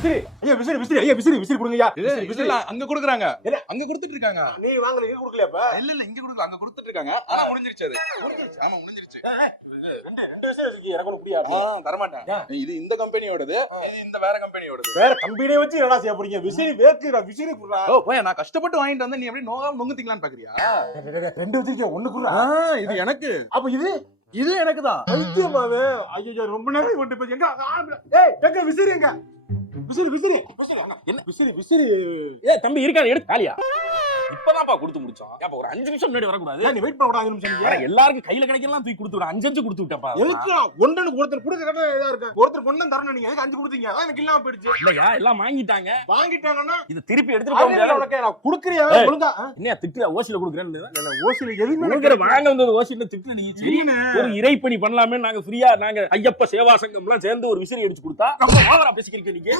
விசிறி ஐயா விசிறி விசிறி ஐயா விசிறி விசிறி கொடுங்கய்யா. விசிறி அங்க குடுக்குறாங்க, அங்க கொடுத்துட்டு இருக்காங்க. நீ வாங்கல இங்க கொடுக்கலையா இப்ப? இல்ல இங்க கொடுக்கல, அங்க கொடுத்துட்டு இருக்காங்க. ஆனா முடிஞ்சிருச்சு அது. ஆமா முடிஞ்சிருச்சு. ரெண்டு விசிறி வச்சு எனக்கு முடியாது. தர மாட்டேன். இது இந்த கம்பெனியோடது, இது இந்த வேற கம்பெனியோடது. வேற கம்பெனியை வச்சு என்னடா செய்ய போறீங்க? விசிறி வேர்க்குடா விசிறி குடுறா. ஓ போய் நான் கஷ்டப்பட்டு வாங்கிட்டு வந்தா நீ அப்படியே நோகாம நொங்குத்தீங்களான்னு பாக்குறியா? ரெண்டு வச்சிருக்கேன் ஒண்ணு குடுறா. இது எனக்கு. அப்ப இது எனக்கு தான். வைத்தியமாவே ஐயோ ரொம்ப நேரம் கொண்டு போய் எங்க ஏய் எங்க விசிறி எங்க? விசிறி விசிறி விசிறி என்ன விசிறி விசிறி? ஏய் தம்பி இருக்காது எடுத்து காலியா? இப்பதான்ப்பா கொடுத்து முடிச்சோம். ஏப்பா ஒரு 5 நிமிஷம் முன்னாடி வரக்கூடாது? நீ வெயிட் பண்ண கூடாது 5 நிமிஷம். நீங்க எல்லாருக்கும் கையில கிடைக்கலாம் தூக்கி கொடுத்து விட 5 கொடுத்து விட்டப்பா. எதுக்கு ஒண்ணுக்கு ஒருத்தர் கொடுக்க கட்ட இதா இருக்கு. ஒருத்தர் கொண்டு தரணும், நீங்க எதுக்கு 5 கொடுத்தீங்க? அதான் எனக்கு இல்லாம போயிடுச்சு. இல்லையா எல்லாம் வாங்கிட்டாங்க. வாங்கிட்டாங்கன்னா இது திருப்பி எடுத்துட்டு போக முடியாது. உனக்கு நான் குடுக்குறியா ஒழுங்கா? என்ன திட்டுற ஓசில குடுக்குறேன்னு? என்ன ஓசில எதுமே உனக்கு வாங்க வந்தது ஓசில திட்டு நீ. சரினே ஒரு இறைப்பணி பண்ணலாமே நாங்க ஃப்ரீயா நாங்க ஐயப்ப சேவா சங்கம்லாம் சேர்ந்து ஒரு விசிறி அடிச்சு கொடுத்தா நம்ம ஓவரா பேசிக்கிறீங்க நீங்க.